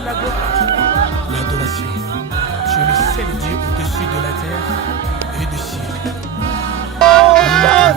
la gloire, l'adoration. Tu es le seul Dieu au-dessus de la terre et du ciel. Amen.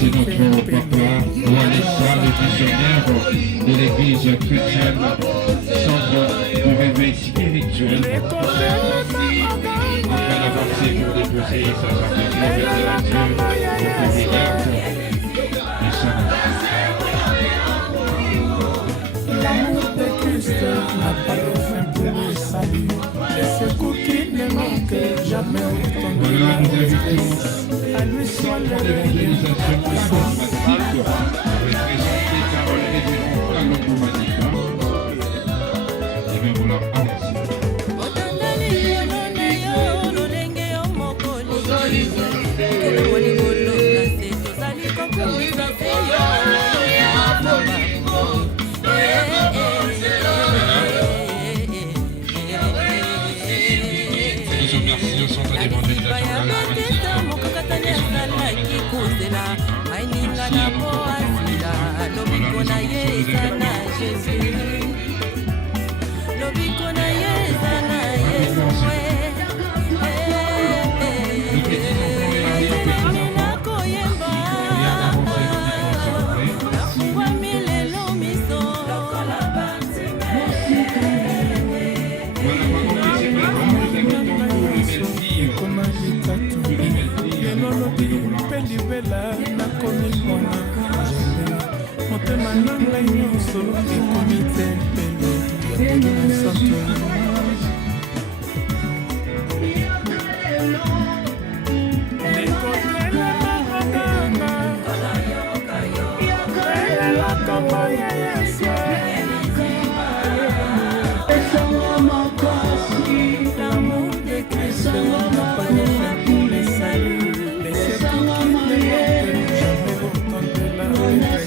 C'est notre papa, Walesa, le visionnaire de l'église chrétienne, centre de réveil spirituel. Afin d'avancer pour déposer sa santé vers la Dieu, pour regarde les saints. L'amour de Christ n'a pas de fin pour le salut. Et ce coup qui ne manque jamais au temps de la justice. À lui soit le L'organisation charismatique, représentée par le révérend Kalongo Madika. Et bien voilà, avancez. Nous remercions au centre d'évangélisation de la pratique. motema na ngai nyonso ekomi tempelo ya Santo. L'amour de Christ n'a pas de fin pour les saluts. Laissez-vous qu'il ne manque jamais au temps de la retraite.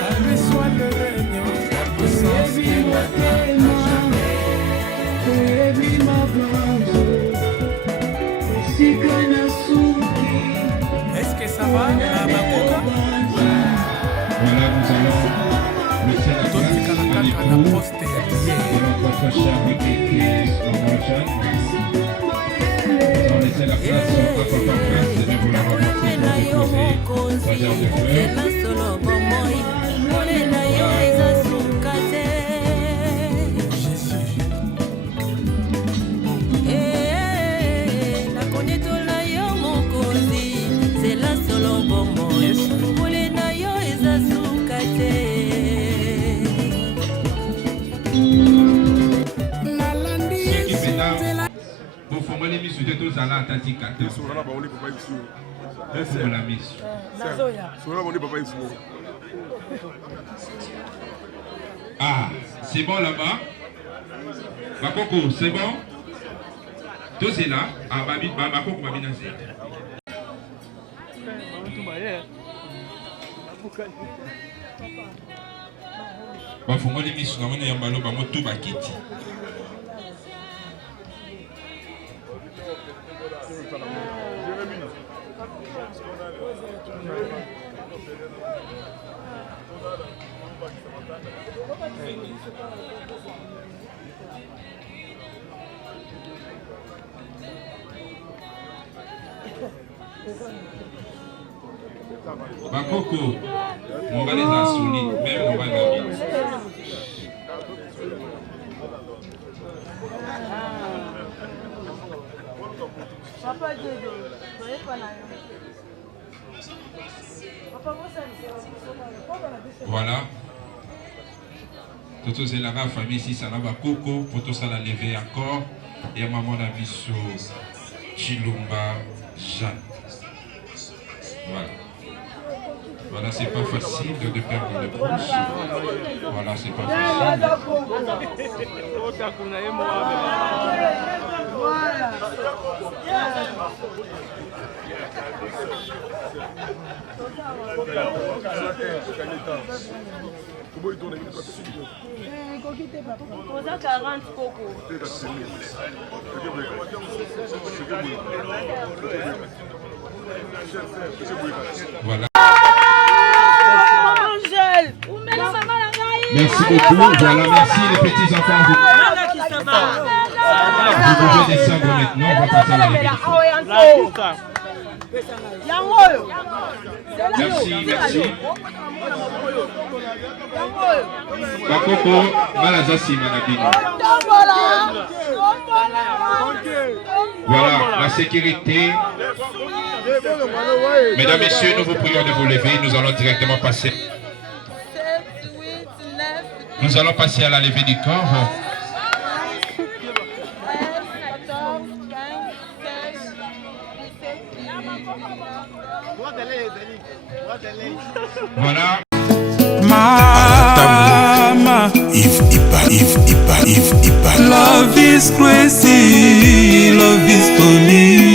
À lui soit le règne, la puissance et la gloire à jamais. Est-ce que ça va, Abakoka? Voilà, nous allons laisser la place à l'époux de notre cher Église en Bretagne. Nous allons laisser la place à Papa Prince et nous voulons remercier pour déposer sa gerbe de fleurs. Ah, c'est bon là-bas. Bakoko, c'est bon. Tout c'est là. Ah, Bakoko, Babina, c'est. Bafungoli misu na mwana ya mbalo bango to bakiti. Bakoko, on va les assouler, même on va les vite. Voilà. Toto c'est la famille ici, ça va Coco, pour tout ça la lever encore. Et à maman la vie sur Chilumba Jeanne. Voilà. Voilà, c'est pas facile de perdre le bronze. Voilà, c'est pas facile. Voilà. Merci beaucoup. Voilà, merci les petits enfants. Vous pouvez descendre maintenant. On va passer à la levée. Merci, merci. Bakoko, Malazasi, Manabino. Voilà, la sécurité. Mesdames, Messieurs, nous vous prions de vous lever. Nous allons directement passer. Nous allons passer à la levée du corps. Voilà. Mama, if Ipa. Love is crazy, love is funny.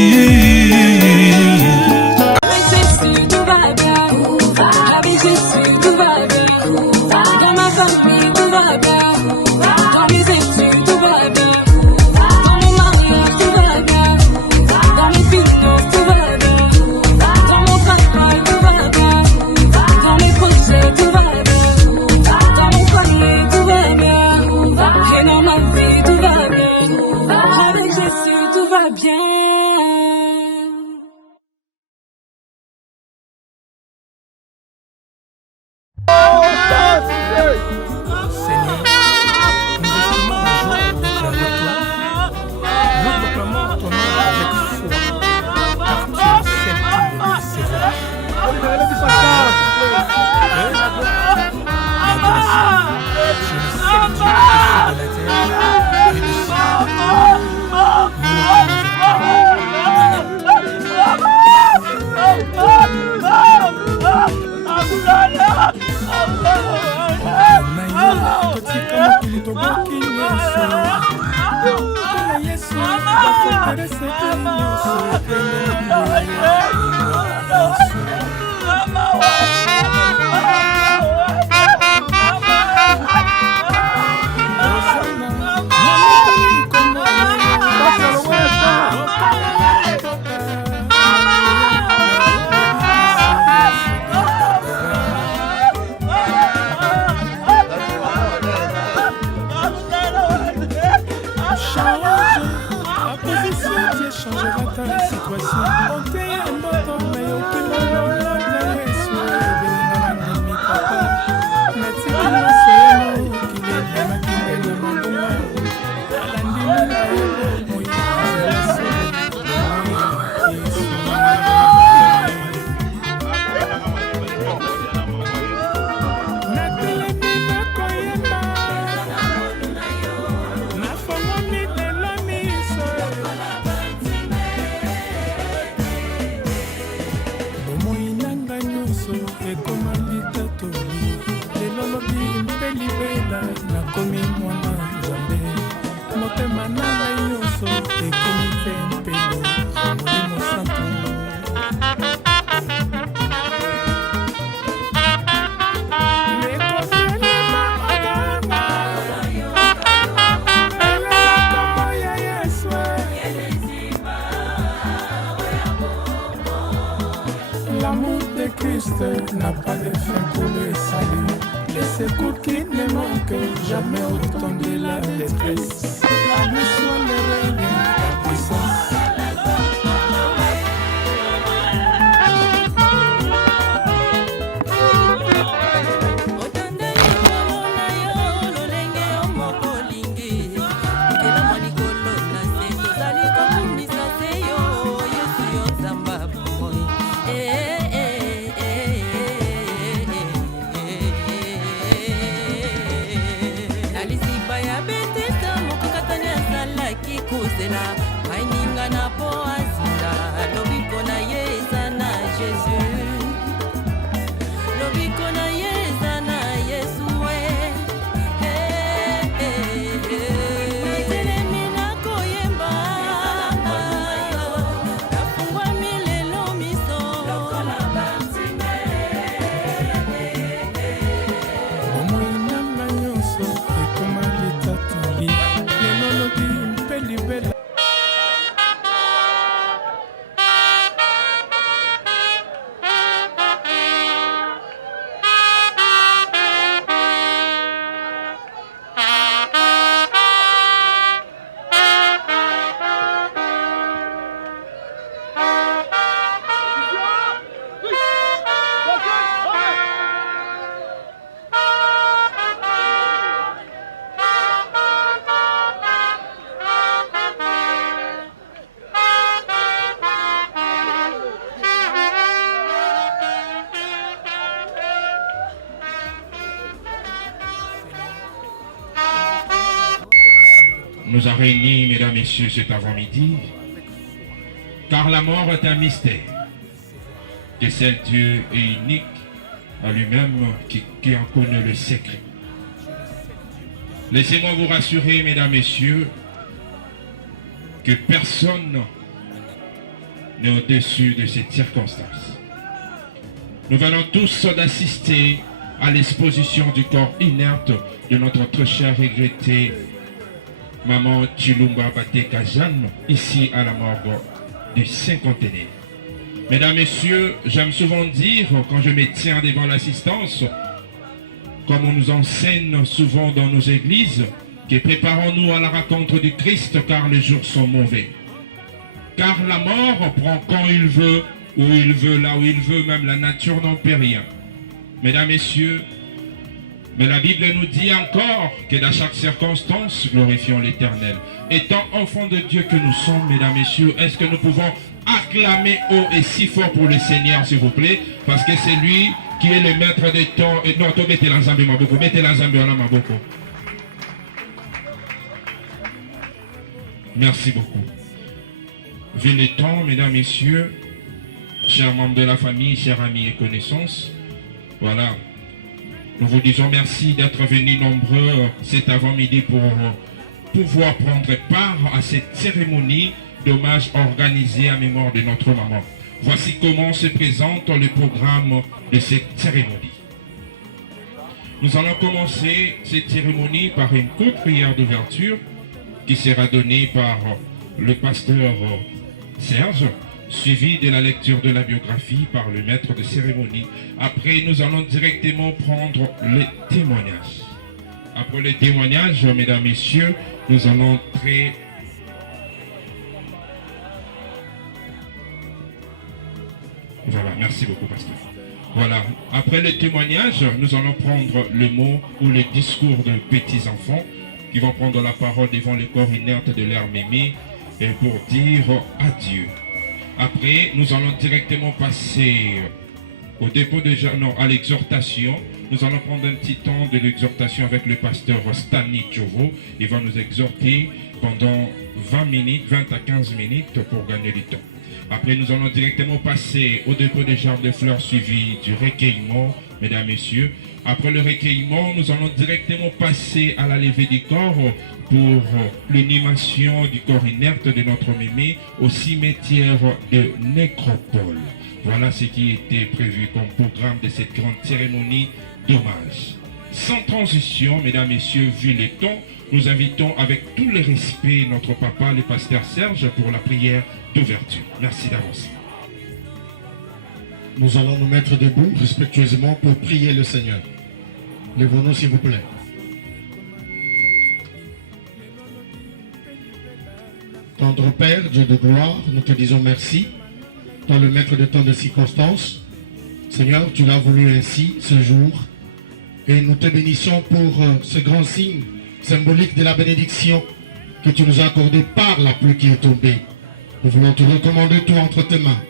kozela maininga na po azinga lobiko na ye eza na Jésus lobiko na ye eza na Yesu natelemi nakoyemba nafungwami lelo miso omoinanga nyonso ekoma litatoli lelo lobi mpe libela. Nous a réunis, mesdames, messieurs, cet avant-midi, car la mort est un mystère, que seul Dieu est unique à lui-même qui en connaît le secret. Laissez-moi vous rassurer, mesdames, messieurs, que personne n'est au-dessus de cette circonstance. Nous venons tous d'assister à l'exposition du corps inerte de notre très chère regrettée Maman Chilumba Bateka Jeanne, ici à la morgue du cinquantenaire. Mesdames, Messieurs, j'aime souvent dire, quand je me tiens devant l'assistance, comme on nous enseigne souvent dans nos églises, que préparons-nous à la rencontre du Christ car les jours sont mauvais. Car la mort prend quand il veut, où il veut, là où il veut, même la nature n'en peut rien. Mesdames, Messieurs, mais la Bible nous dit encore que dans chaque circonstance, glorifions l'Éternel. Étant enfants de Dieu que nous sommes, mesdames, messieurs, est-ce que nous pouvons acclamer haut et si fort pour le Seigneur, s'il vous plaît? Parce que c'est lui qui est le maître des temps. Et non, mettez l'ensemble, Maboko. Mettez l'ensemble, Maboko. Merci beaucoup. Vu le temps, mesdames, messieurs, chers membres de la famille, chers amis et connaissances, voilà. Nous vous disons merci d'être venus nombreux cet avant-midi pour pouvoir prendre part à cette cérémonie d'hommage organisée à mémoire de notre maman. Voici comment se présente le programme de cette cérémonie. Nous allons commencer cette cérémonie par une courte prière d'ouverture qui sera donnée par le pasteur Serge, suivi de la lecture de la biographie par le maître de cérémonie. Après, nous allons directement prendre les témoignages. Après les témoignages, mesdames, messieurs, nous allons entrer... Voilà, merci beaucoup, pasteur. Voilà, après le témoignage, nous allons prendre le mot ou le discours de petits enfants qui vont prendre la parole devant le corps inerte de leur mémé et pour dire adieu. Après, nous allons directement passer au dépôt de à l'exhortation. Nous allons prendre un petit temps de l'exhortation avec le pasteur Stanley Jovo. Il va nous exhorter pendant 20 minutes, 20 à 15 minutes pour gagner du temps. Après, nous allons directement passer au dépôt des jardins de fleurs suivi du recueillement, mesdames, messieurs. Après le recueillement, nous allons directement passer à la levée du corps pour l'inhumation du corps inerte de notre mémé au cimetière de Nécropole. Voilà ce qui était prévu comme programme de cette grande cérémonie d'hommage. Sans transition, mesdames, messieurs, vu le temps, nous invitons avec tout le respect notre papa, le pasteur Serge, pour la prière d'ouverture. Merci d'avance. Nous allons nous mettre debout respectueusement pour prier le Seigneur. Levons-nous s'il vous plaît. Tendre Père, Dieu de gloire, nous te disons merci. Dans le maître de temps de circonstances, Seigneur, tu l'as voulu ainsi ce jour. Et nous te bénissons pour ce grand signe symbolique de la bénédiction que tu nous as accordé par la pluie qui est tombée. Nous voulons te recommander tout entre tes mains.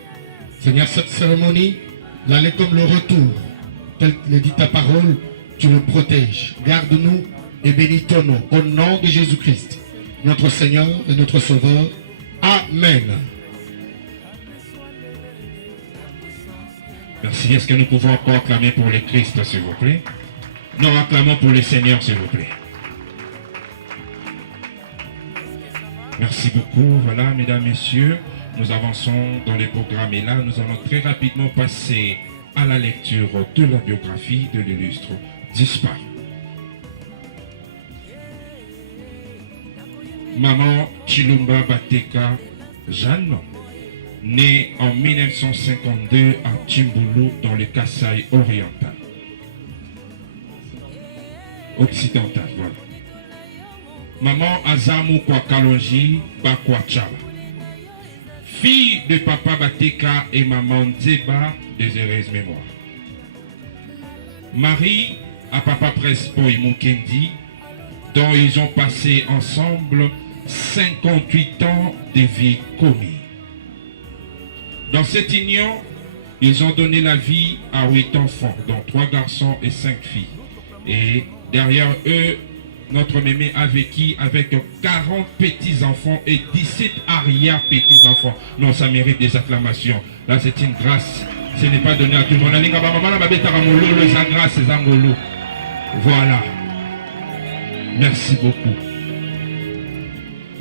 Seigneur, cette cérémonie, l'aller comme le retour, tel que le dit ta parole, tu le protèges. Garde-nous et bénis ton nom. Au nom de Jésus-Christ, notre Seigneur et notre Sauveur. Amen. Merci. Est-ce que nous pouvons encore acclamer pour le Christ, s'il vous plaît? Non, acclamons pour le Seigneur, s'il vous plaît. Merci beaucoup. Voilà, mesdames, messieurs, nous avançons dans le programme et là, nous allons très rapidement passer à la lecture de la biographie de l'illustre disparu. Maman Chilumba Bateka Jeanne, née en 1952 à Chimbulu dans le Kasaï oriental. Occidental, voilà. Maman Azamu Kwakalonji Bakwachaba. Fille de papa Bateka et maman Dzeba, des heureuses mémoires. Marie à papa Prespo et Mukendi, dont ils ont passé ensemble 58 ans de vie commune. Dans cette union, ils ont donné la vie à 8 enfants, dont 3 garçons et 5 filles. Et derrière eux, notre mémé a vécu avec 40 petits-enfants et 17 arrière-petits-enfants. Non, ça mérite des acclamations. Là, c'est une grâce. Ce n'est pas donné à tout le monde. Voilà. Merci beaucoup.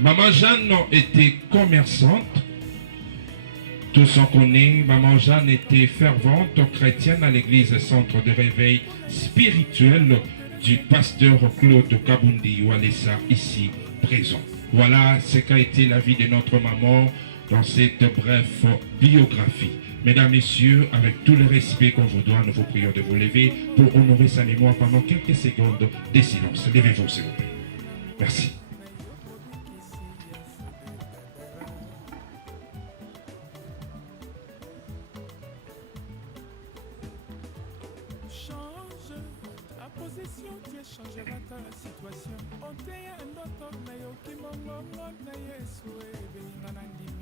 Maman Jeanne était commerçante. Tous en connaissent. Maman Jeanne était fervente chrétienne à l'église centre de réveil spirituel du pasteur Claude Kabundi Walesa, ici présent. Voilà ce qu'a été la vie de notre maman dans cette brève biographie. Mesdames, Messieurs, avec tout le respect qu'on vous doit, nous vous prions de vous lever pour honorer sa mémoire pendant quelques secondes de silence. Levez-vous, s'il vous plaît. Merci.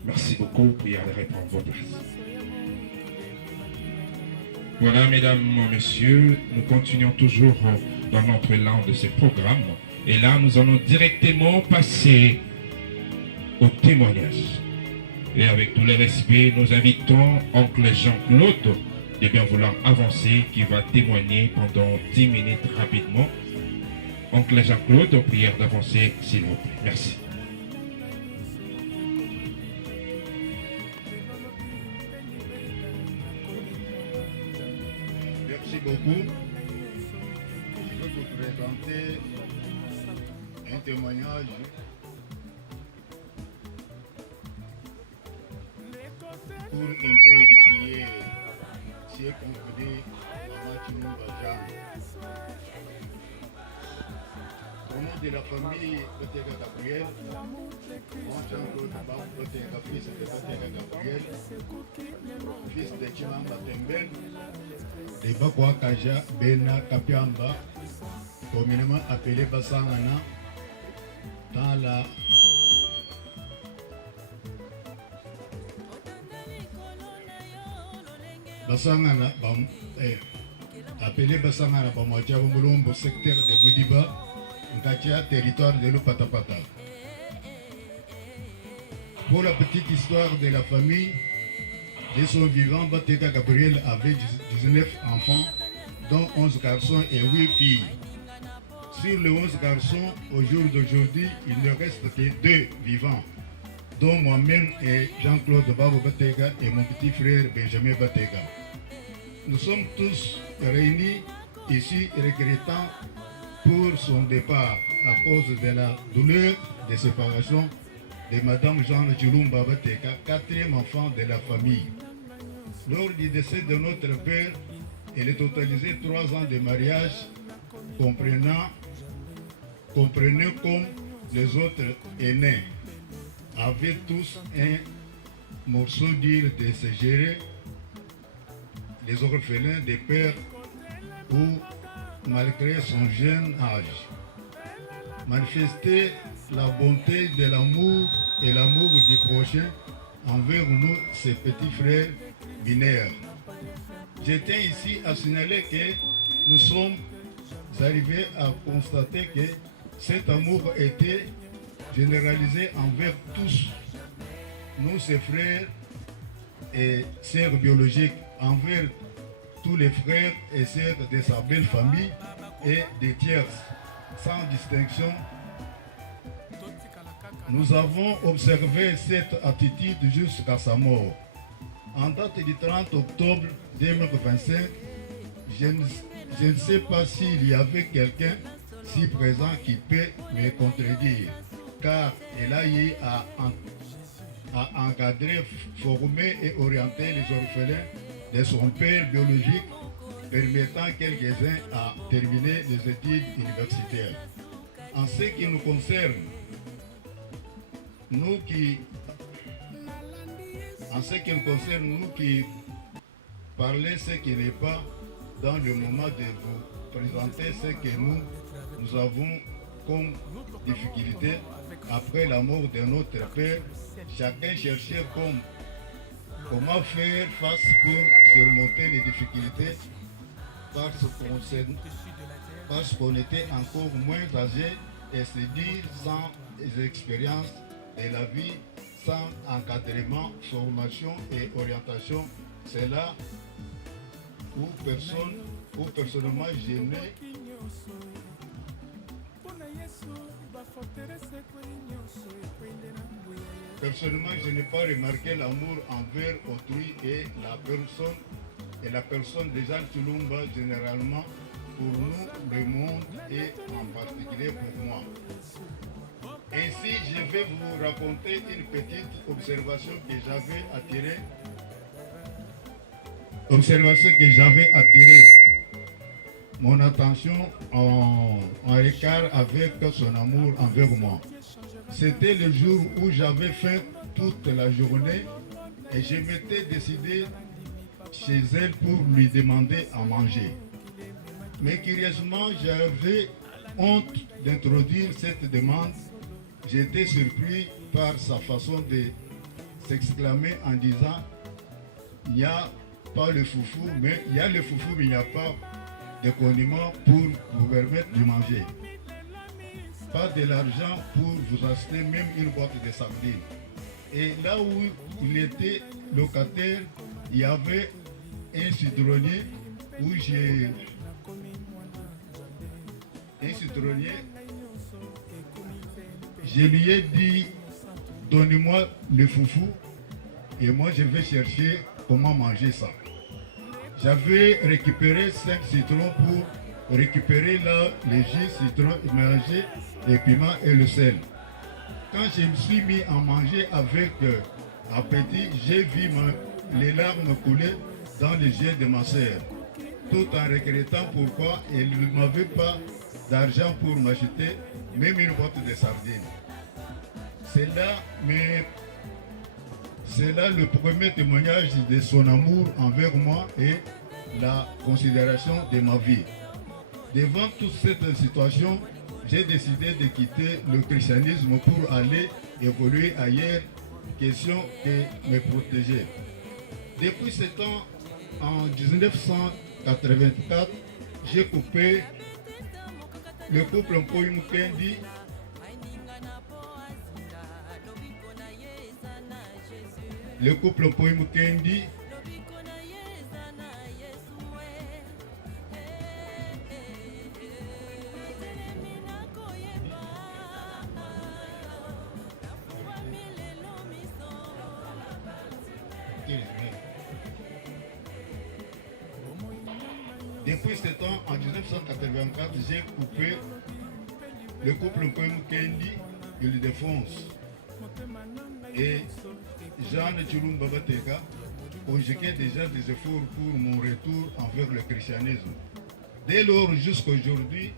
Merci beaucoup, priez à reprendre vos places. Voilà, mesdames, messieurs, nous continuons toujours dans notre élan de ce programme. Et là, nous allons directement passer au témoignage. Et avec tout le respect, nous invitons oncle Jean-Claude de bien vouloir avancer, qui va témoigner pendant 10 minutes rapidement. Oncle Jean-Claude, prière d'avancer, s'il vous plaît. Merci. Merci beaucoup. Je vais vous présenter un témoignage pour un peu édifier ce qu'on connaît Maman Chilumba Jeanne. Au nom de la famille Bateka Gabriel, moi Jean-Claude Bateka, fils de Bateka Gabriel, fils de Chilumba Tembel, de Bakwa Kaja Bena Kapiamba, communément appelé Basangana, dans la Basangana, appelé Basangana, Bamotia Bumulumbo, secteur de Moudiba, Nkatia, territoire de l'Opatapata. Pour la petite histoire de la famille, de son vivant, Bateka Gabriel avait 19 enfants, dont 11 garçons et 8 filles. Sur les 11 garçons, au jour d'aujourd'hui, il ne reste que 2 vivants, dont moi-même et Jean-Claude Babo Bateka et mon petit frère Benjamin Bateka. Nous sommes tous réunis ici regrettant pour son départ à cause de la douleur de séparation de Madame Jeanne Chilumba Bateka, 4e enfant de la famille. Lors du décès de notre père, elle a totalisé 3 ans de mariage, comprenez comme les autres aînés avaient tous un morceau d'île de se gérer, les orphelins des pères ou malgré son jeune âge. Manifester la bonté de l'amour et l'amour du prochain envers nous, ses petits frères binaires. Je tiens ici à signaler que nous sommes arrivés à constater que cet amour était généralisée envers tous nous, ses frères et sœurs biologiques, envers tous les frères et sœurs de sa belle famille et des tierces, sans distinction. Nous avons observé cette attitude jusqu'à sa mort. En date du 30 octobre 2025, je ne sais pas s'il y avait quelqu'un si présent qui peut me contredire, car elle a eu à encadrer, former et orienter les orphelins de son père biologique, permettant quelques-uns à terminer les études universitaires. En ce qui nous concerne, nous qui parlons ce qui n'est pas dans le moment de vous présenter ce que nous avons comme difficulté après la mort de notre père, chacun cherchait comment faire face pour surmonter les difficultés parce qu'on était encore moins âgé et se dire sans expérience de la vie, sans encadrement, formation et orientation. C'est là où personnellement je n'ai pas remarqué l'amour envers autrui et la personne des gens Tulumba généralement pour nous, le monde et en particulier pour moi. Ainsi, je vais vous raconter une petite observation que j'avais attiré mon attention en écart avec son amour envers moi. C'était le jour où j'avais faim toute la journée et je m'étais décidé chez elle pour lui demander à manger. Mais curieusement, j'avais honte d'introduire cette demande. J'étais surpris par sa façon de s'exclamer en disant « Il n'y a pas le foufou, mais il y a le foufou, mais il n'y a pas de condiments pour vous permettre de manger. Pas de l'argent pour vous acheter même une boîte de sardines. » Et là où il était locataire, il y avait un citronnier où je lui ai dit, donnez-moi le foufou et moi je vais chercher comment manger ça. J'avais récupéré 5 citrons pour récupérer là les jus citron mélangés, les piments et le sel. Quand je me suis mis à manger avec appétit, j'ai vu les larmes couler dans les yeux de ma sœur, tout en regrettant pourquoi elle ne m'avait pas d'argent pour m'acheter même une boîte de sardines. C'est là le premier témoignage de son amour envers moi et la considération de ma vie. Devant toute cette situation, j'ai décidé de quitter le christianisme pour aller évoluer ailleurs, question de me protéger. Depuis ce temps, en 1984, j'ai coupé le couple Mpoyi Mukendi Depuis ce temps, en 1984, j'ai coupé le couple Mpoyi Mukendi, Île-de-France, et Jeanne Tulumba Bateka conjuguait déjà des efforts pour mon retour envers le christianisme. Dès lors jusqu'à aujourd'hui,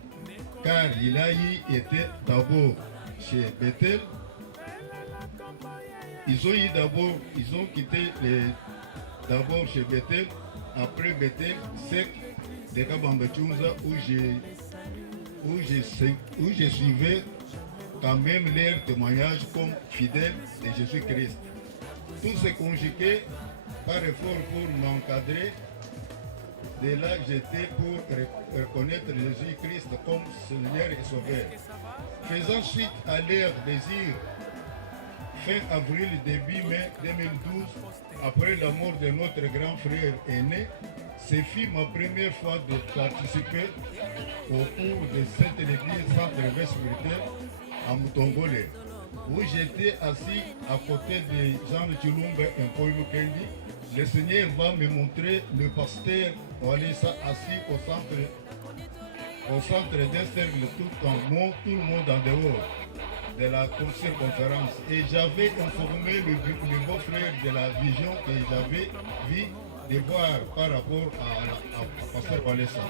car il a été d'abord chez Bethel, ils ont quitté d'abord chez Bethel, après Bethel, Sec de Kabambachunza où je suivais quand même leur témoignage comme fidèle de Jésus-Christ. Tout s'est conjugué par effort pour m'encadrer. De là, j'étais pour reconnaître Jésus-Christ comme Seigneur et Sauveur. Faisant suite à leur désir, fin avril, début mai 2012, après la mort de notre grand frère aîné, ce fut ma première fois de participer au cours de cette église centre spirituel à Mutongole, où j'étais assis à côté de Jean Chilumba et Koyo Kendi. Le Seigneur va me montrer le pasteur Walesa assis au centre d'un cercle, tout le monde en dehors de la conférence. Et j'avais informé le beau-frère de la vision que j'avais vu de voir par rapport à pasteur Walesa.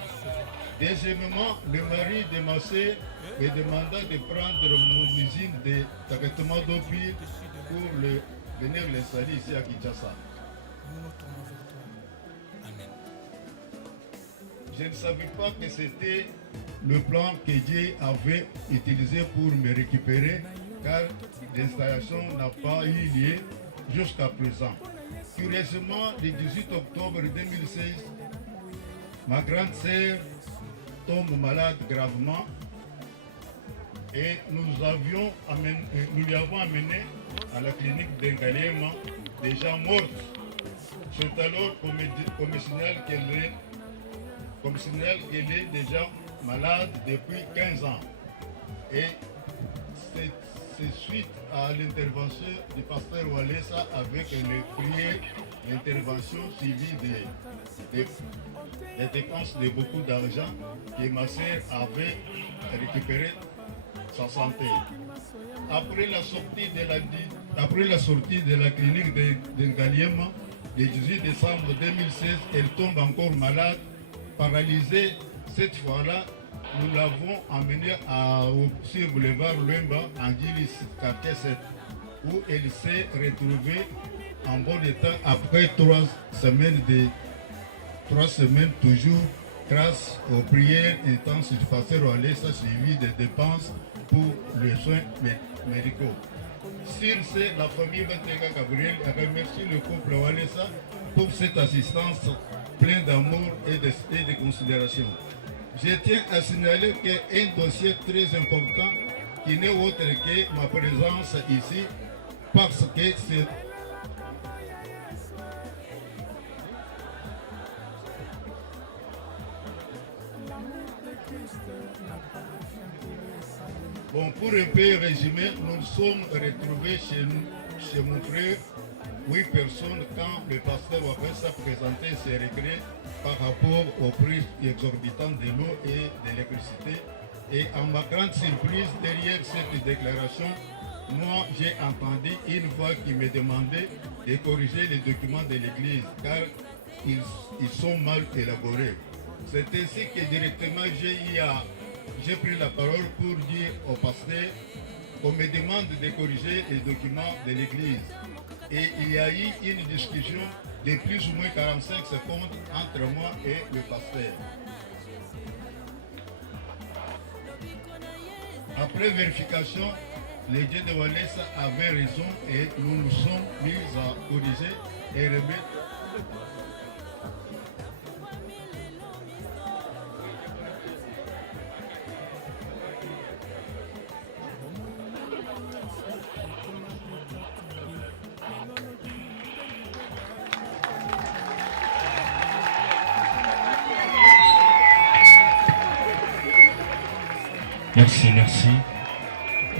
Deuxièmement, le mari de ma sœur me demanda de prendre mon usine de traitement d'eau pure pour venir l'installer ici à Kinshasa. Je ne savais pas que c'était le plan que Dieu avait utilisé pour me récupérer, car l'installation n'a pas eu lieu jusqu'à présent. Curieusement, le 18 octobre 2016, ma grande sœur tombe malade gravement et nous lui avons amené à la clinique d'Engalema, déjà morte. C'est alors qu'on me signale qu'elle est déjà malade depuis 15 ans. Et c'est suite à l'intervention du pasteur Walesa avec les prières, l'intervention suivie des dépenses de beaucoup d'argent que ma sœur avait récupéré sa santé. Après la sortie de la clinique de Ngaliema, le 18 décembre 2016, elle tombe encore malade, paralysée. Cette fois-là, nous l'avons emmenée sur boulevard Luemba, en Gilis, quartier 7, où elle s'est retrouvée en bon état après 3 semaines toujours, grâce aux prières intenses du pasteur Walesa, suivi des dépenses pour les soins médicaux. Sur ce, la famille Bantega Gabriel remercie le couple Walesa pour cette assistance pleine d'amour et de considération. Je tiens à signaler qu'un dossier très important qui n'est autre que ma présence ici, parce que c'est bon, pour un peu résumer, nous nous sommes retrouvés chez mon frère, 8 personnes, quand le pasteur Walesa présentait ses regrets par rapport au prix exorbitant de l'eau et de l'électricité. Et en ma grande surprise, derrière cette déclaration, moi j'ai entendu une voix qui me demandait de corriger les documents de l'église, car ils sont mal élaborés. C'est ainsi que directement j'ai pris la parole pour dire au pasteur qu'on me demande de corriger les documents de l'église. Et il y a eu une discussion de plus ou moins 45 secondes entre moi et le pasteur. Après vérification, les dieux de Walesa avaient raison et nous nous sommes mis à corriger et remettre. Merci.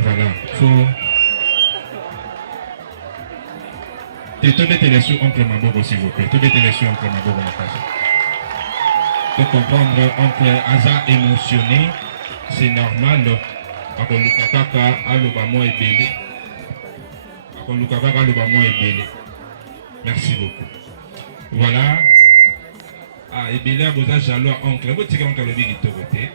Voilà. Faut. Te mettez sur oncle Mabogo, s'il vous plaît. Te mettez sur oncle Mabogo, ma page. Pour comprendre, oncle Aza émotionné, c'est normal. Akolukaka alobamo ebele. Akolukaka alobamo ebele. Merci beaucoup. Voilà. Ah, ebele aboza jaloux oncle. Vous tirez oncle le big côté.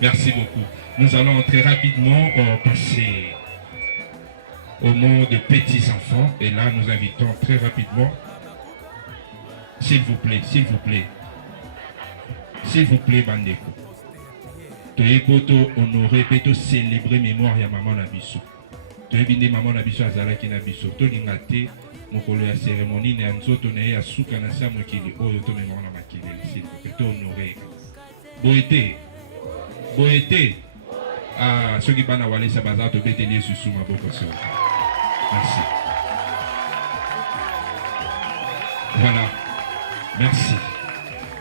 Merci beaucoup. Nous allons entrer rapidement passer au mot de petits enfants. Et là, nous invitons très rapidement, s'il vous plaît, Bandeko. Toyekoto honorer, peto célébrer mémoire ya maman Nabiso. Toyebinde maman Nabiso azalaki Nabiso. Tolingate mokolo ya cérémonie na nzoto na ya suka na sa mokili oyo to mémoire na makili. S'il vous plaît, to honorer. Boete. ceux qui bana wale sabaza to bételier sous ma bokoso. Merci. Voilà. Merci.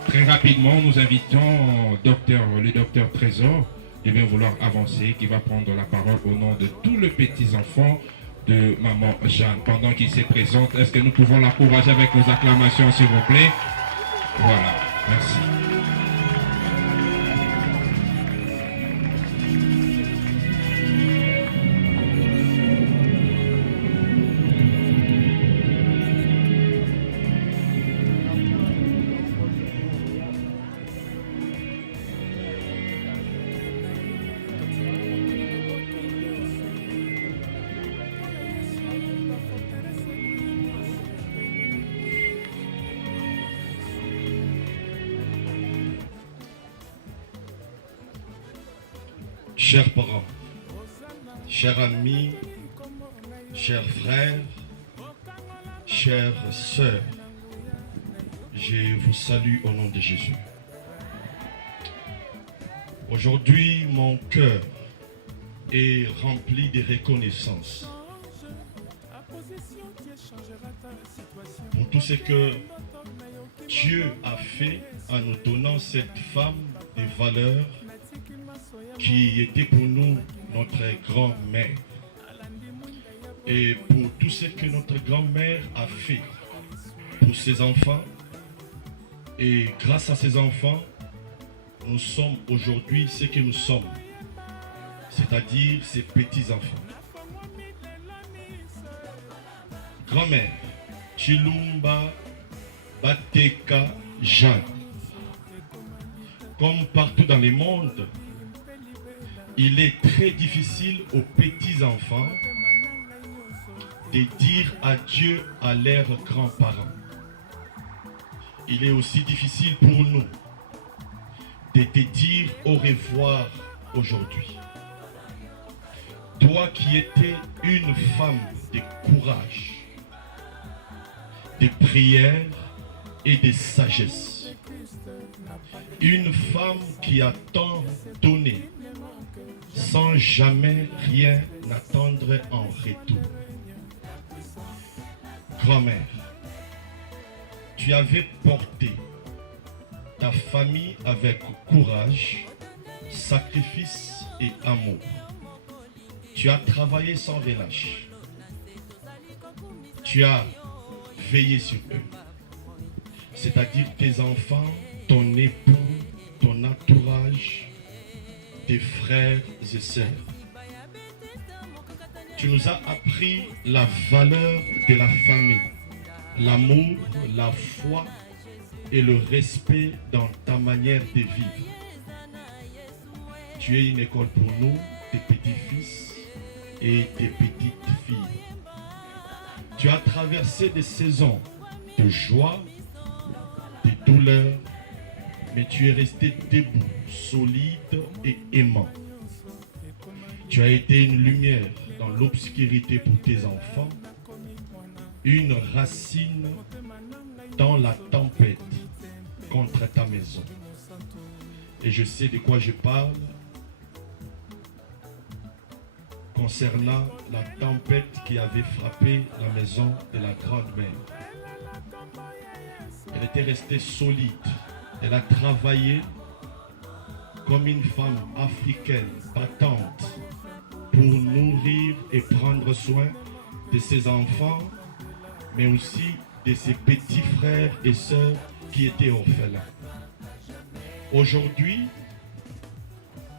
Très rapidement, nous invitons le docteur Trésor, qui vient vouloir avancer, qui va prendre la parole au nom de tous les petits-enfants de Maman Jeanne. Pendant qu'il se présente, est-ce que nous pouvons l'encourager avec nos acclamations, s'il vous plaît? Voilà. Merci. Chers parents, chers amis, chers frères, chères sœurs, je vous salue au nom de Jésus. Aujourd'hui, mon cœur est rempli de reconnaissance pour tout ce que Dieu a fait en nous donnant cette femme de valeur qui était pour nous notre grand-mère, et pour tout ce que notre grand-mère a fait pour ses enfants. Et grâce à ses enfants, nous sommes aujourd'hui ce que nous sommes, c'est-à-dire ses petits-enfants. Grand-mère Chilumba Bateka Jeanne, comme partout dans le monde, il est très difficile aux petits-enfants de dire adieu à leurs grands-parents. Il est aussi difficile pour nous de te dire au revoir aujourd'hui. Toi qui étais une femme de courage, de prière et de sagesse, une femme qui a tant donné sans jamais rien attendre en retour. Grand-mère, tu avais porté ta famille avec courage, sacrifice et amour. Tu as travaillé sans relâche. Tu as veillé sur eux, c'est-à-dire tes enfants, ton époux, ton entourage, tes frères et sœurs. Tu nous as appris la valeur de la famille, l'amour, la foi et le respect dans ta manière de vivre. Tu es une école pour nous, tes petits-fils et tes petites filles. Tu as traversé des saisons de joie, de douleur, mais tu es resté debout, solide et aimant. Tu as été une lumière dans l'obscurité pour tes enfants, une racine dans la tempête contre ta maison. Et je sais de quoi je parle concernant la tempête qui avait frappé la maison de la grand-mère. Elle était restée solide. Elle a travaillé comme une femme africaine battante pour nourrir et prendre soin de ses enfants, mais aussi de ses petits frères et sœurs qui étaient orphelins. Aujourd'hui,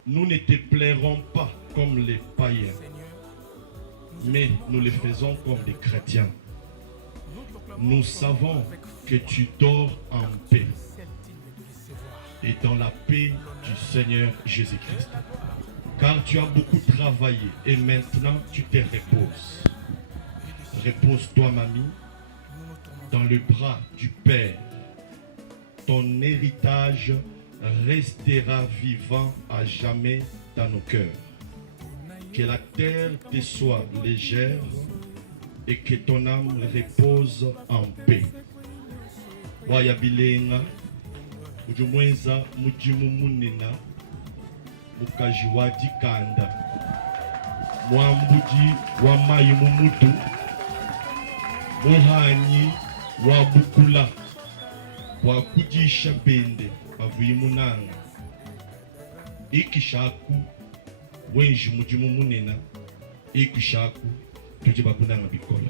nous ne te plairons pas comme les païens, mais nous le faisons comme des chrétiens. Nous savons que tu dors en paix et dans la paix du Seigneur Jésus-Christ. Car tu as beaucoup travaillé et maintenant tu te reposes. Repose-toi, mamie, dans le bras du Père. Ton héritage restera vivant à jamais dans nos cœurs. Que la terre te soit légère et que ton âme repose en paix. Waya bilenga ujumwenza mujimu munina mukaji wa dikanda mwambuji wa mayi mumutu muhanyi wa bukula wa kujisha bende bavuye munanga ikishaku wenji mujimu munena ikishaku tuje bakunanga bikola.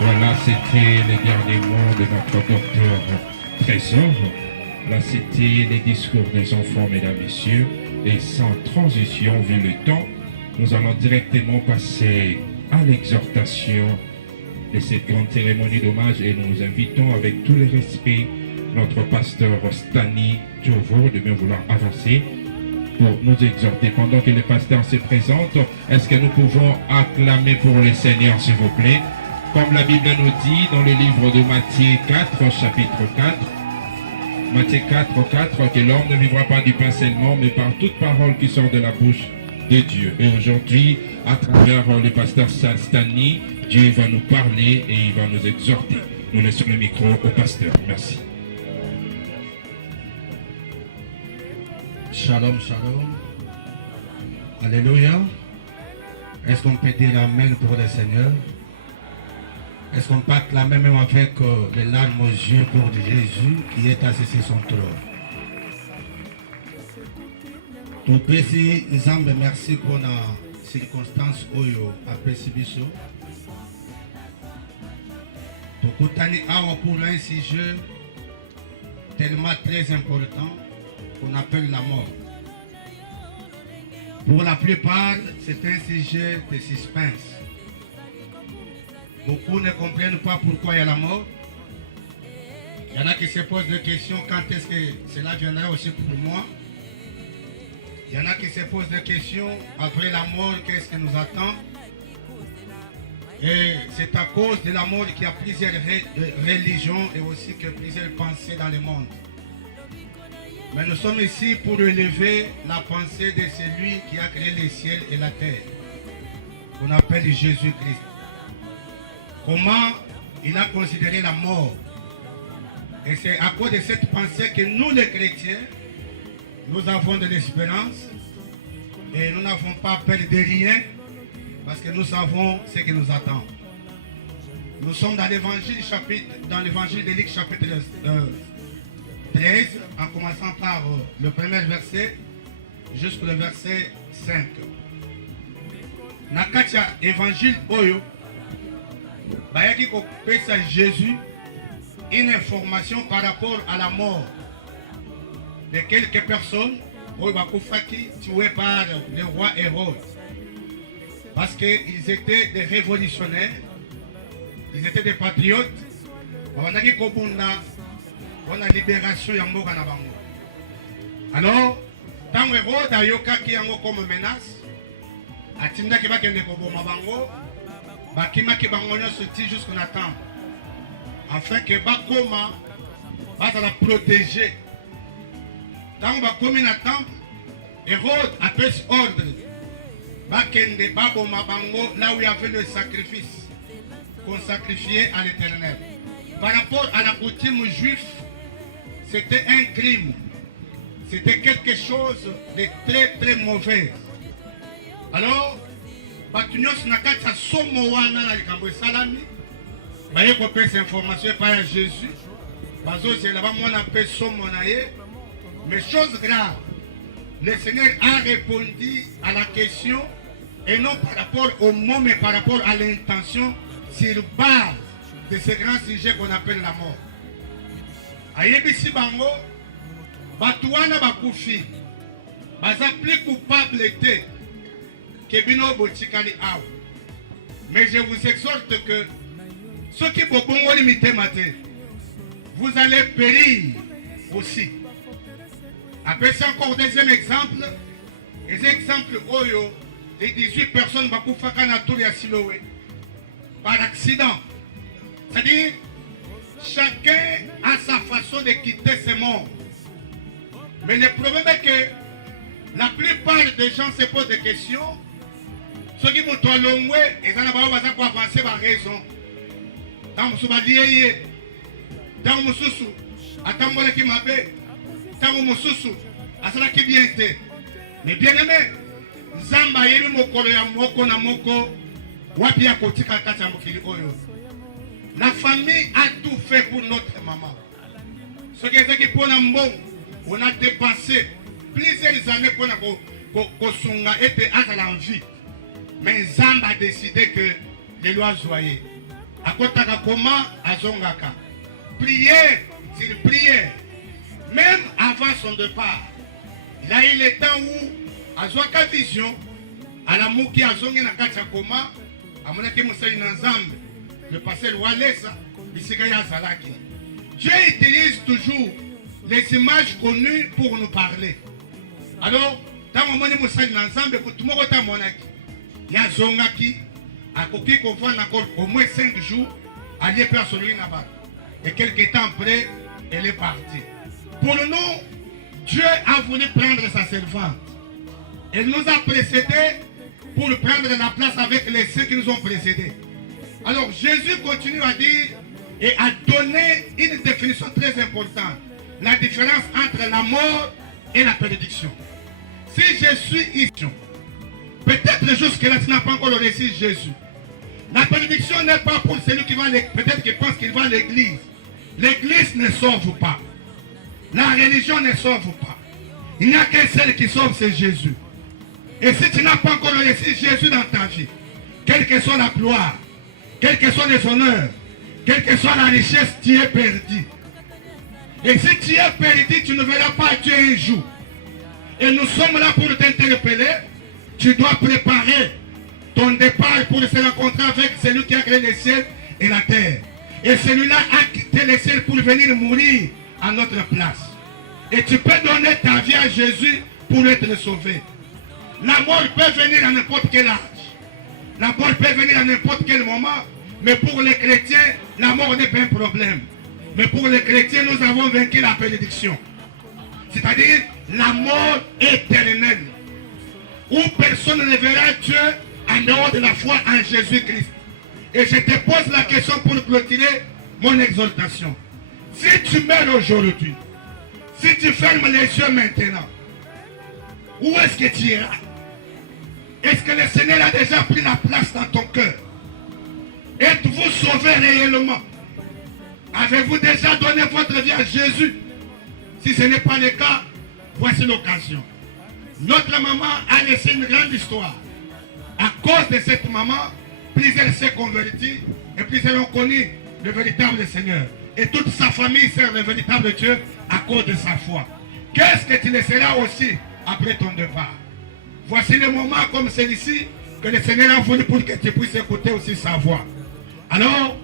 Voilà, c'était les derniers mots de notre docteur Trésor. Là, c'était les discours des enfants, mesdames, messieurs. Et sans transition, vu le temps, nous allons directement passer à l'exhortation de cette grande cérémonie d'hommage et nous invitons avec tout le respect notre pasteur Stani Djovo de bien vouloir avancer pour nous exhorter. Pendant que le pasteur se présente, est-ce que nous pouvons acclamer pour le Seigneur, s'il vous plaît? Comme la Bible nous dit dans le livre de Matthieu 4, chapitre 4, Matthieu 4, 4, que l'homme ne vivra pas du pain seulement, mais par toute parole qui sort de la bouche de Dieu. Et aujourd'hui, à travers le pasteur Stani, Dieu va nous parler et il va nous exhorter. Nous laissons le micro au pasteur. Merci. Shalom, shalom. Alléluia. Est-ce qu'on peut dire Amen pour le Seigneur? Est-ce qu'on peut acclamer même avec les larmes aux yeux pour Jésus qui est assis sur son trône? Tout petit, Nzambe, merci pour la circonstance oyo apprécie biso. Tout kutani awa pour un sujet tellement très important qu'on appelle la mort. Pour la plupart, c'est un sujet de suspense. Beaucoup ne comprennent pas pourquoi il y a la mort. Il y en a qui se posent des questions, quand est-ce que cela viendra aussi pour moi? Il y en a qui se posent des questions, après la mort, qu'est-ce qui nous attend? Et c'est à cause de la mort qu'il y a plusieurs religions et aussi que plusieurs pensées dans le monde. Mais nous sommes ici pour élever la pensée de celui qui a créé les ciels et la terre, qu'on appelle Jésus-Christ. Comment il a considéré la mort. Et c'est à cause de cette pensée que nous les chrétiens, nous avons de l'espérance et nous n'avons pas peur de rien parce que nous savons ce qui nous attend. Nous sommes dans l'évangile de Luc chapitre 13, en commençant par le premier verset jusqu'au verset 5. Nakacha évangile Oyo, bayaki kopesa Jésus une information par rapport à la mort de quelques personnes tuées par le roi Hérode. Parce qu'ils étaient des révolutionnaires, ils étaient des patriotes. On a libération ya mboka na bango. Alors, tant Hérode a yokaki yango comme menace, atindaki bakende koboma bango, bakimaki bango nyonso ti jusqu'au temps, afin que bakoma bazala protéger. Tant bakomi na temple, Hérode a pris ordre bakende baboma bango là où il y avait le sacrifice qu'on sacrifiait à l'Éternel. Par rapport à la coutume juive, c'était un crime. C'était quelque chose de très très mauvais. Alors, Batunios Nakata Somowana na likambo salami, baye ko pesa information par Jésus. Bazo c'est là-bas mon appel Somonaye. Mais chose grave, le Seigneur a répondu à la question et non par rapport au mot mais par rapport à l'intention sur base de ce grand sujet qu'on appelle la mort. Ayebisi bango batuana bakufi baza plus coupable te que bino botikali aw. Mais je vous exhorte que ceux qui bobongo limité maté, vous allez périr aussi. Après c'est encore deuxième exemple, les exemples oyo les 18 personnes bakufaka na tour ya Siloé par accident. C'est-à-dire chacun a sa façon de quitter ce monde. Mais le problème est que la plupart des gens se posent des questions. Ceux qui m'ont longué, ils en ont pas avancer par raison. Dans mon souba lié, dans mon sousou, attends moi qui m'appelle. ntango mosusu asalaki bien te. Mais bien aimé, Nzamba yebi mokolo ya moko na moko wapi ya kotika kati ya mokili oyo. La famille a tout fait pour notre maman. Ce qui est pour Nambo, on a dépensé plusieurs années pour Kosunga était à l'envie. Mais Nzamba a décidé que les lois joyaient. À Kotaka Koma, à Zongaka. Prière sur prière. Même avant son départ, il a eu le temps où, à Zwaka Vision, à la Mouki, à Zongi Nakacha Koma, à Monaki Moussaï Nanzambe, le pasteur Walesa, Bisigaya Zalaki. Dieu utilise toujours les images connues pour nous parler. Alors, dans le moment où Moussaï Nanzambe, tout le monde est à Monaki. Il y a Zongaki, à Koki Kovan encore au moins 5 jours, à l'épée à celui là-bas. Et quelques temps après, elle est partie. Pour nous, Dieu a voulu prendre sa servante. Elle nous a précédés pour prendre la place avec ceux qui nous ont précédés. Alors Jésus continue à dire et à donner une définition très importante. La différence entre la mort et la bénédiction. Si je suis ici, peut-être jusque-là tu n'as pas encore le récit de Jésus. La bénédiction n'est pas pour celui qui va peut-être qu'il pense qu'il va à l'église. L'église ne sauve pas. La religion ne sauve pas. Il n'y a qu'un seul qui sauve, c'est Jésus. Et si tu n'as pas encore le récit de Jésus dans ta vie, quelle que soit la gloire, quels que soient les honneurs, quelle que soit la richesse, tu es perdu. Et si tu es perdu, tu ne verras pas Dieu un jour. Et nous sommes là pour t'interpeller. Tu dois préparer ton départ pour se rencontrer avec celui qui a créé les cieux et la terre. Et celui-là a quitté les cieux pour venir mourir à notre place. Et tu peux donner ta vie à Jésus pour être sauvé. La mort peut venir à n'importe quel âge. La mort peut venir à n'importe quel moment. Mais pour les chrétiens, la mort n'est pas un problème. Mais pour les chrétiens, nous avons vaincu la bénédiction. C'est-à-dire la mort éternelle. Où personne ne verra Dieu en dehors de la foi en Jésus-Christ. Et je te pose la question pour clôturer mon exhortation. Si tu meurs aujourd'hui, si tu fermes les yeux maintenant, où est-ce que tu iras? Est-ce que le Seigneur a déjà pris la place dans ton cœur? Êtes-vous sauvé réellement? Avez-vous déjà donné votre vie à Jésus? Si ce n'est pas le cas, voici l'occasion. Notre maman a laissé une grande histoire. À cause de cette maman, plusieurs s'est convertis et plusieurs ont connu le véritable Seigneur. Et toute sa famille sert le véritable Dieu à cause de sa foi. Qu'est-ce que tu laisseras aussi après ton départ? Voici le moment comme celui-ci que le Seigneur a voulu pour que tu puisses écouter aussi sa voix. Alors,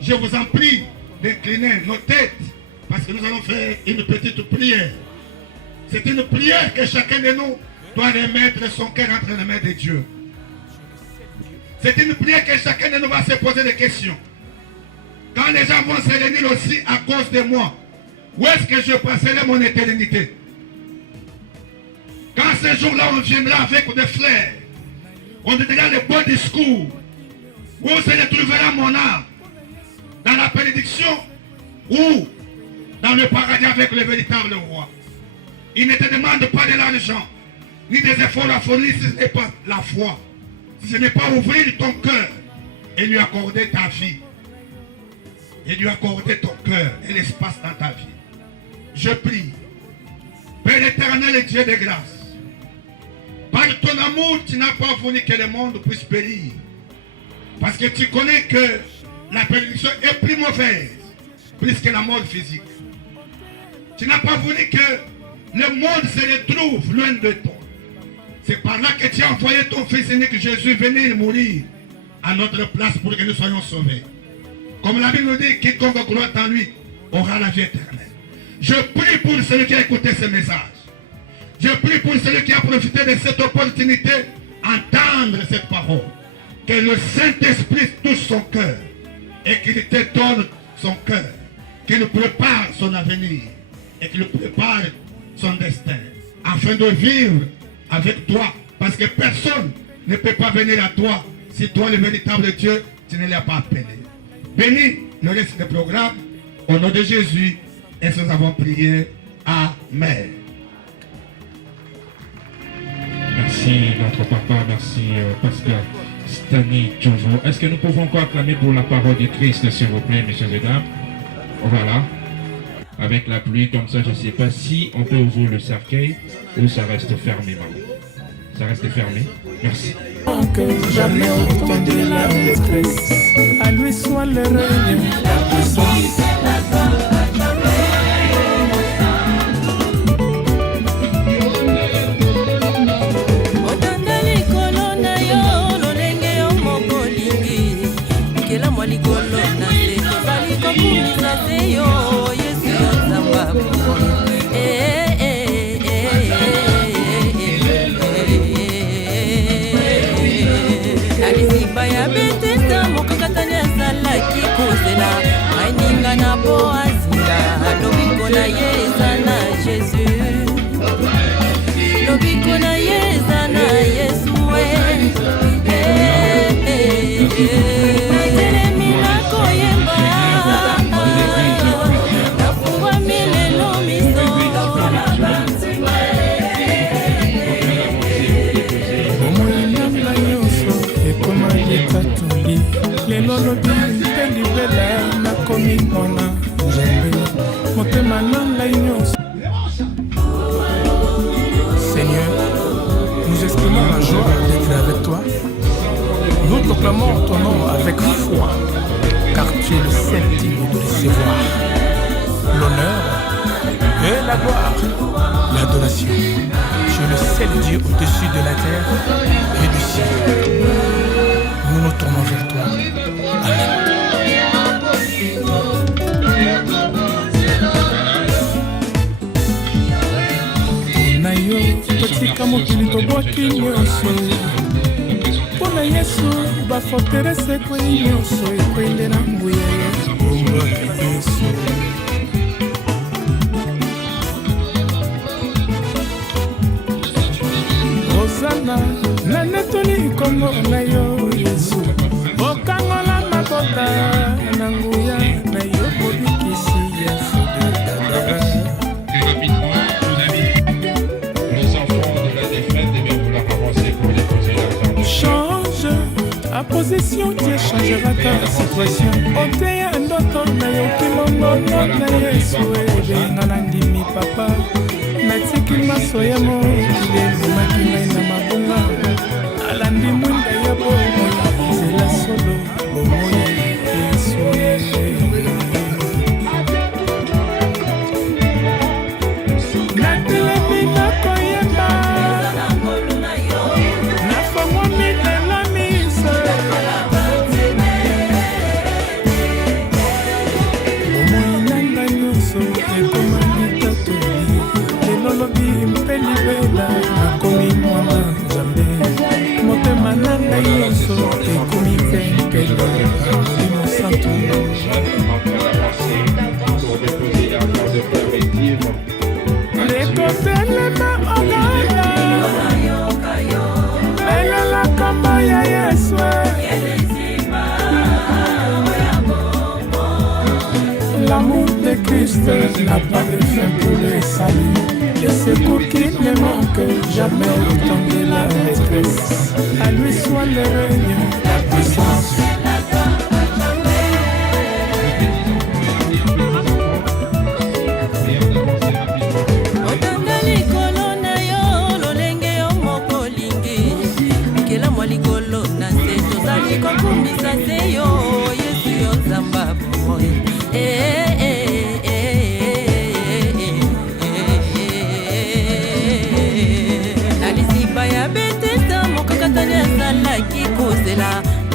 je vous en prie d'incliner nos têtes parce que nous allons faire une petite prière. C'est une prière que chacun de nous doit remettre son cœur entre les mains de Dieu. C'est une prière que chacun de nous va se poser des questions. Quand les gens vont se réunir aussi à cause de moi, où est-ce que je passerai mon éternité? Quand ce jour-là, on viendra avec des fleurs, on dira le beau discours, où se retrouvera mon âme? Dans la bénédiction ou dans le paradis avec le véritable roi? Il ne te demande pas de l'argent, ni des efforts à fournir si ce n'est pas la foi. Si ce n'est pas ouvrir ton cœur et lui accorder ta vie. Et lui accorder ton cœur et l'espace dans ta vie. Je prie. Père éternel et Dieu de grâce. Par ton amour, tu n'as pas voulu que le monde puisse périr. Parce que tu connais que la bénédiction est plus mauvaise, plus que la mort physique. Tu n'as pas voulu que le monde se retrouve loin de toi. C'est par là que tu as envoyé ton fils unique Jésus venir mourir à notre place pour que nous soyons sauvés. Comme la Bible nous dit, quiconque croit en lui aura la vie éternelle. Je prie pour celui qui a écouté ce message. Je prie pour celui qui a profité de cette opportunité d'entendre cette parole. Que le Saint-Esprit touche son cœur et qu'il te donne son cœur. Qu'il prépare son avenir et qu'il prépare son destin afin de vivre avec toi. Parce que personne ne peut pas venir à toi si toi, le véritable Dieu, tu ne l'as pas appelé. Bénis le reste du programme au nom de Jésus et nous avons prié. Amen. Merci notre papa, merci Pascal Stani Jojo. Est-ce que nous pouvons encore acclamer pour la parole de Christ, s'il vous plaît, messieurs et dames? Voilà. Avec la pluie comme ça, je ne sais pas si on peut ouvrir le cercueil ou ça reste fermé, maman. Ça reste fermé. Merci. Que jamais autant de la détresse. À lui soit le règne, la puissance. Seigneur, nous exprimons la joie d'être avec toi. Nous proclamons ton nom avec foi, car tu es le seul digne de recevoir l'honneur et la gloire, l'adoration. Tu es le seul Dieu au-dessus de la terre et du ciel. Nous nous tournons vers toi. Amen. Totika mokili tobwaki nyonso mpona Yesu baforterese ekwei nyonso ekwende na nguya ya kombo ya Yesu. Hosana na netoli kombo na yo Yesu, okangola mabota na nguya na yo bobikisi ya fudadadara. La position qui changera ta situation. Oteya ndoto na yo kimongono na Yesu ebenga na ndimi papa. Natiki maso ya mokili ezomaki ngai na mabonga. Alandi mwinda ya bomoi nzela solo bomoi Yesu. Natelemi nakoyemba nafongomi lelo miso. Bomoi nanga nyonso ekomami tatoli. Lelo lobi mpe libela nakomi mwana Nzambe. Motema nanga nyonso ekomi mpe mpelo Molimo Santo. Lekotelema ogala elela kombo ya Yesu. L'amour de Christ n'a pas de fin pour le salut. Les secours qui ne manquent jamais au temps de la détresse. À lui soit le règne, la puissance.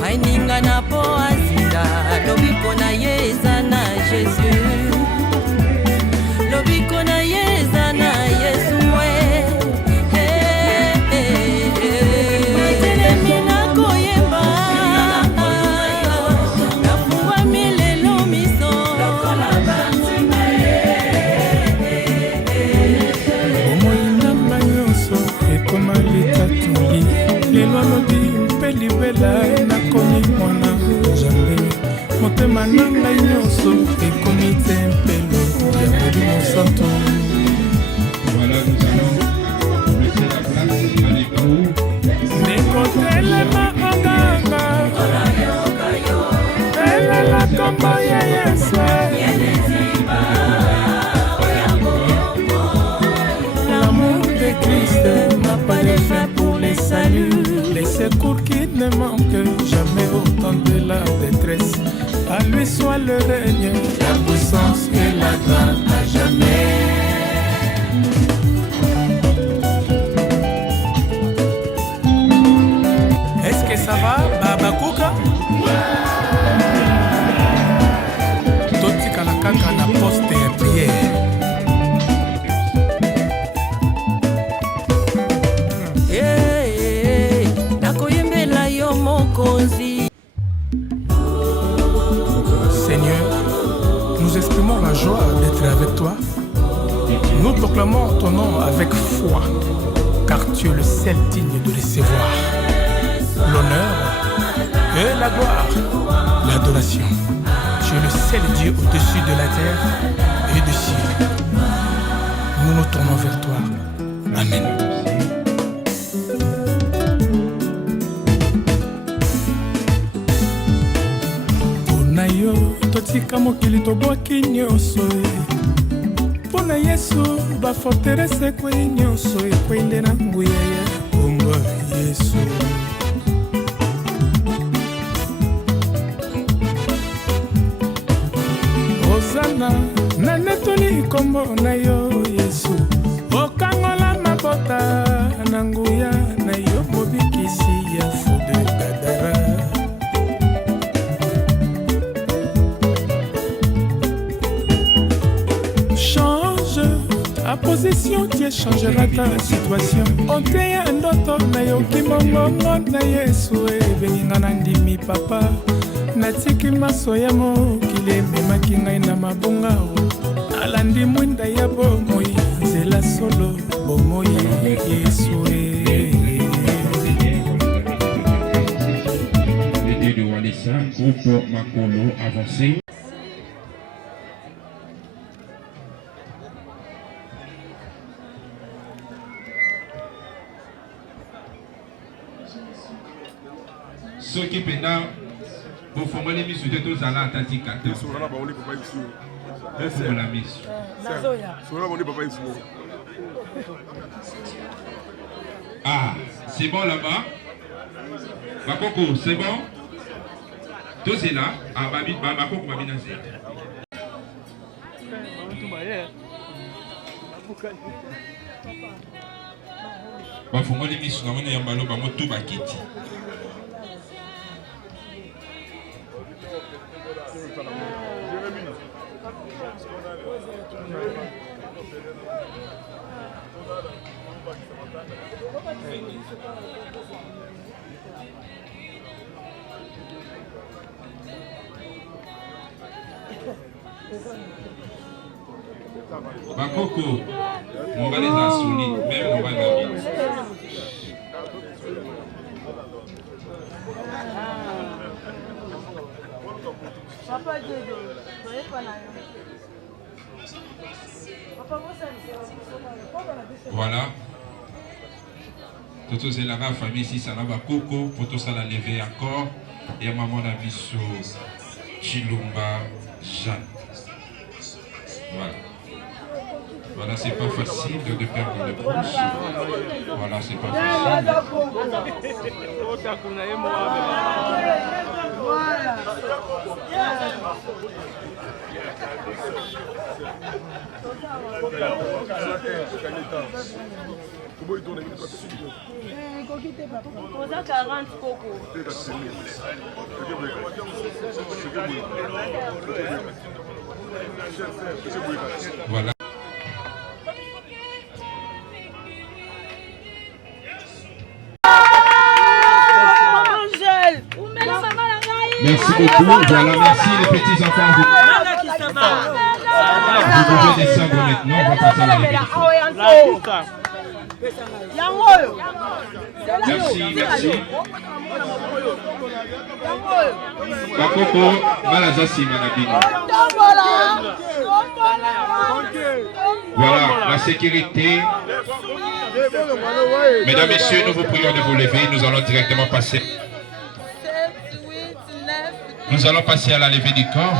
Maininga na po azinga lobiko na yeza na Jésus, lobiko na yeza na Yesu we. Telemi na koyemba nafuwa milelo miso. Bomoi nanga nyonso ekoma litatoli. Lelo lobi mpe libela nakomi mwana Nzambe. Motema nanga nyonso ekomi te mpelo ya Molimo Santo. Voilà, nous allons laisser la place à l'époux. Nikotelema oganga Elela kombo ya Yesu L'amour de Christ n'a pas de fin pour les saluts. Les secours qui ne manquent jamais au temps de la détresse. À lui soit le règne, la puissance et la gloire à jamais. Est-ce que ça va, Baba Kuka? Totika la kaka na poste ya prière. Nakoyembela yo mokonzi. Seigneur, nous exprimons la joie d'être avec toi. Nous proclamons ton nom avec foi, car tu es le seul digne de recevoir l'honneur et la gloire, l'adoration. Tu es le seul Dieu au-dessus de la terre et du ciel. Nous nous tournons vers toi. Amen. Ponayo totika mokili tobwaki nyonso Pona Yesu baforterese kwei nyonso ekwende na nguya ya kombo Yesu. Osana na netoli kombo na yo Yesu. Okangola mabota na nguya na yo mobikisi ya fude kadara. Ta position, Dieu changera ta situation. On te ndoto na yo kimongongo na Yesu ebeninga na ndimi papa. Natiki maso ya mokili ememaki ngai na mabonga alandi mwinda ya bomoi nzela solo bomoi Yesu Le Dieu de Walissa, groupe Makolo avancé. Ceux qui pendant vous formez les mises de tous à l'Atlantique. Ah, c'est bon là-bas. Bakoko, c'est bon. Tous est là. Ah, Bakoko m'a bien lancé. Bafungoli les mises na yambalo ba moto bakiti. Bakoko, on va les assouler, même on va les voilà. Tout c'est la famille ici, ça va Coco, pour tout ça la lever encore. Et maman a mis sur Chilumba Jeanne. Voilà. Voilà, c'est pas facile de perdre le proche. Voilà, c'est pas facile. Voilà. Merci beaucoup. Voilà, merci les petits enfants. Vous pouvez descendre maintenant. On va passer à la répétition. Merci, merci. Bakoko, Malazasi, Manabino. Voilà, la sécurité. Mesdames, Messieurs, nous vous prions de vous lever. Nous allons directement passer. Nous allons passer à la levée du corps.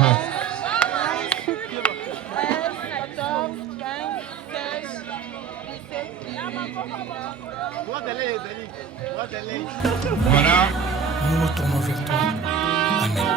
Voilà. Nous nous tournons vers toi. Amen.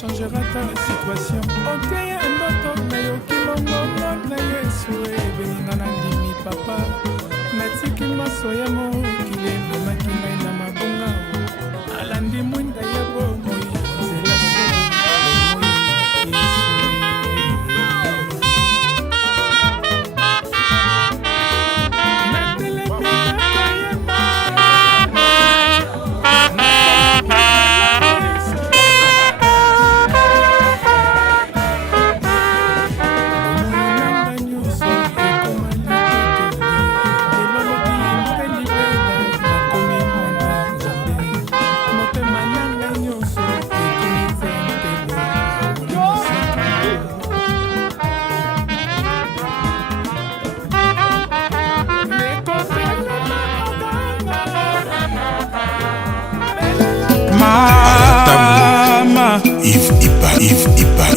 Changera ta situation. Oteye ndoto na yo kilongo na Yesu ebeninga na ndimi papa. Natiki maso ya mokili memaki ngai na mabonga. Alandi mwinda ya bomoi nzela solo bomoi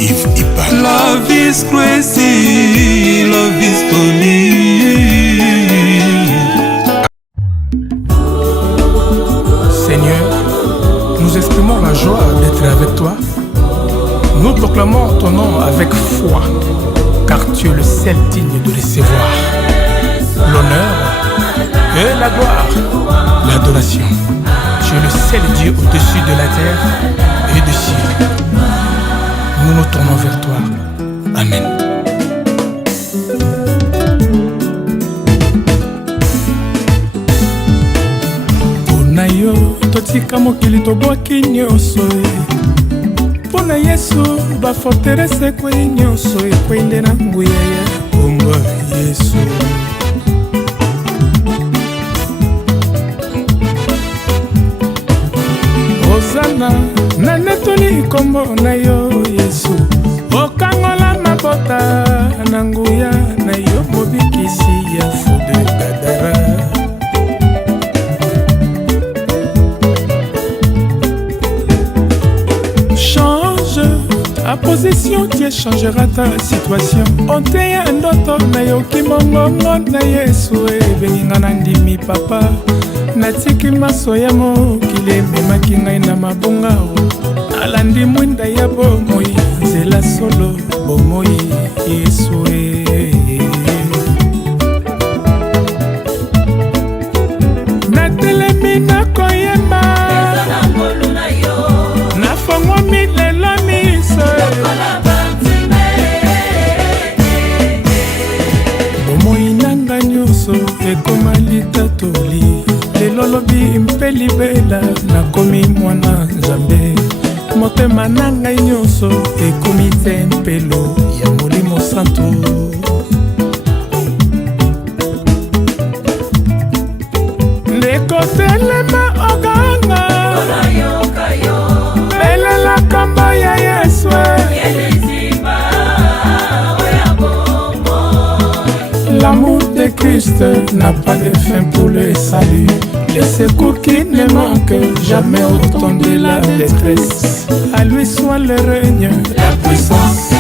If love is crazy, love is funny. Seigneur, nous exprimons la joie d'être avec toi. Nous proclamons ton nom avec foi, car tu es le seul digne de recevoir l'honneur et la gloire, l'adoration. Tu es le seul Dieu au-dessus de la terre et du ciel. Nous nous tournons vers toi. Amen. Pona yo totika mokili tobwaki nyonso Pona Yesu baforterese kwei nyonso ekwende na nguya ya kombo Yesu. Hosanna na netoli kombo na yo Yesu. Okangola mabota na nguya na yo mobikisi ya Fode Gadara. Change ta position, Dieu changera ta situation. Oteye ndoto na yo kimongongo na Yesu ebeninga na ndimi papa. Natiki maso ya mokili memaki ngai na mabonga. Alandi mwinda ya bomoi nzela solo bomoi Yesu. Natelemi nakoyemba nafongwami lelo miso bomoi nanga nyonso ekoma litatoli. Lelo lobi mpe libela nakomi mwana Nzambe. Motema na ngai nyonso ekomi tempelo ya Molimo Santo. Ndekotelema oganga belela kamba ya Yesu. L'amour de Christ n'a pas de fin pour le salut. Le secours qui ne manque jamais au temps de la détresse. À lui soit le règne, la puissance